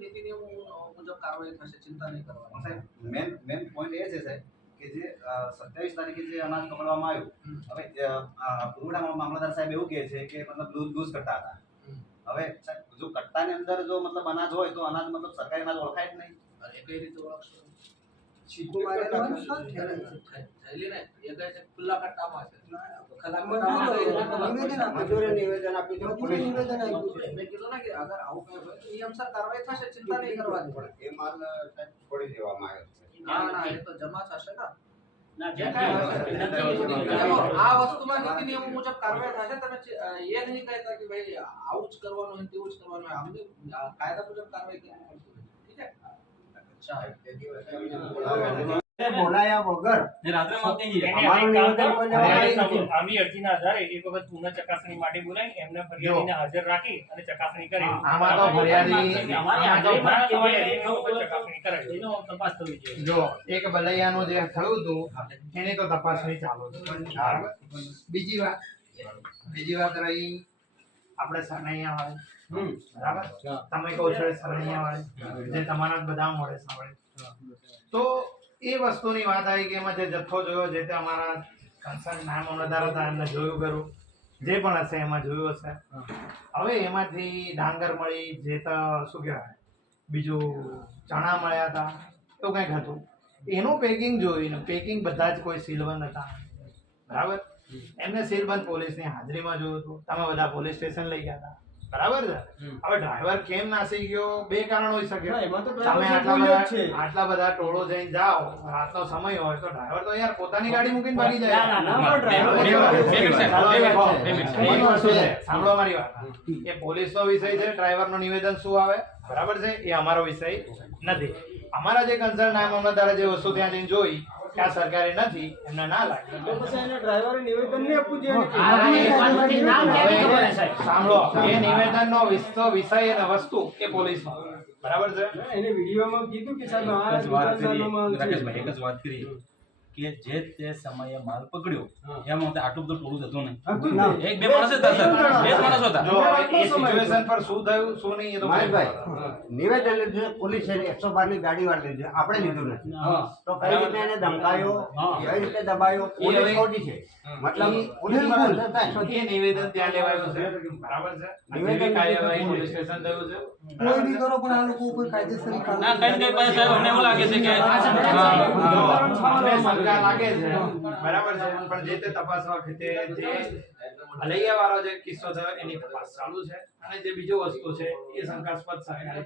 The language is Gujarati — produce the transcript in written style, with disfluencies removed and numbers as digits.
નીતિ નિયમો મુજબ કાર્યવાહી થશે, ચિંતા નહીં કરવાની. મેન પોઈન્ટ એ છે સાહેબ કે જે 27 તારીખે જે અનાજ પકડવામાં આવ્યું, હવે પુરવઠા મામલતદાર સાહેબ એવું કહે છે કે મતલબ લૂઝ કરતા હતા. હવે સાહેબ જો કટ્ટાની અંદર જો મતલબ અનાજ હોય તો અનાજ મતલબ સરકારી અનાજ ઓળખાય જ નહીં. એ કઈ રીતે ઓળખશો? થયેલી ને એ કહે છે ખુલ્લા કટ્ટામાં છે. નિવેદન આપ્યું છે, નિવેદન આપ્યું છે. મેં કીધું ને કે અગર આવું કઈ હોય તો નિયમસર કાર્યવાહી થશે, ચિંતા નહીં કરવાની પડે. એ માલ સાહેબ છોડી દેવામાં આવ્યો છે. ના એ તો જમા થશે ને. ના, આ વસ્તુમાં નીતિ નિયમો મુજબ કાર્યવાહી થશે. તમે એ નહીં કહેતા કે ભાઈ આવું જ કરવાનું હોય તેવું જ કરવાનું હોય. અમને કાયદા મુજબ કાર્યવાહી કરવી પડશે. ઠીક છે. બોલાયા વગર આમી અરજીના આધારે એક વખત પુનઃ ચકાસણી માટે બોલાવી એમને ફરિયાદીને હાજર રાખી અને ચકાસણી કરી. આમાં તો ફરિયાદી ચકાસણી કરાવી એનો તપાસ થવી જોઈએ. જો એક બલૈયાનું જે થયું હતું એની તો તપાસણી ચાલુ છે. બીજી વાત રહી આપણે સરનૈયા વાળી, બરાબર? તમે કહો છો સરનૈયા વાળી જે તમારા બધા મળે સાંભળે તો એ વસ્તુની વાત આવી કે એમાં જે જથ્થો જોયો જે તે અમારા કન્સર્ન નામ મામલતદાર હતા એમને જોયું કરું જે પણ હશે એમાં જોયું હશે. હવે એમાંથી ડાંગર મળી, જે તો શું કહેવાય બીજું ચણા મળ્યા હતા એવું કંઈક હતું. એનું પેકિંગ જોઈને પેકિંગ બધા જ કોઈ સીલબંધ હતા, બરાબર? એમને સીલબંધ પોલીસની હાજરીમાં જોયું હતું. તમે બધા પોલીસ સ્ટેશન લઈ ગયા હતા, બરાબર છે? હવે ડ્રાઈવર કેમ નાસી ગયો બે કારણ હોઈ શકે. તમે આટલા બધા ટોળો જઈને જાઓ, રાતનો સમય હોય તો ડ્રાઈવર તો યાર પોતાની ગાડી મૂકીને ભાગી જાય. સાંભળો મારી વાત. એ પોલીસનો વિષય છે, ડ્રાઈવરનું નિવેદન શું આવે, બરાબર છે? એ અમારો વિષય નથી. અમારા જે કન્સર્ન નાયબ મામલતદારે જે વસ્તુ ત્યાં જઈને જોઈ કે આ સરકારી નથી, એમને ના લાગે તો પછી એને ડ્રાઈવરે નિવેદન નહીં આપવું જોઈએ. સાંભળો, એ નિવેદનનો વિષય અને વસ્તુ એ પોલીસનો, બરાબર છે? એને વિડીયોમાં કીધું કે સાહેબ આ રાકેશભાઈ એક જ વાત કરી કે જે તે સમયે માલ પકડ્યો એમાં આટલું બધું ટોળું જતું નહીં. એક બે માણસ હતા સર, બે જ માણસ હતા. જો એ સિચ્યુએશન પર શું થયું શું નહીં એ તો નિવેદન લીધું પોલીસે 112 ની ગાડી વાળી લીધી, આપણે લીધું નથી. તો કઈ રીતે એને ધમકાયો, કઈ રીતે દબાયો, પોલીસ ખોટી છે. મતલબ પોલીસ એ નિવેદન ત્યાં લેવાયું છે, બરાબર છે? નિવેદન કાર્યવાહી પોલીસ સ્ટેશન થયું છે. કોઈ બી કરો પણ આ લોકો ઉપર કાયદેસર ના કઈ કઈ પાસે અમને એવું લાગે છે કે લાગે છે, બરાબર છે? પણ જે તે તપાસ વખતે જે અલૈયા વાળો જે કિસ્સો થયો એની તપાસ ચાલુ છે અને જે બીજો વસ્તુ છે એ શંકાસ્પદ સરકારી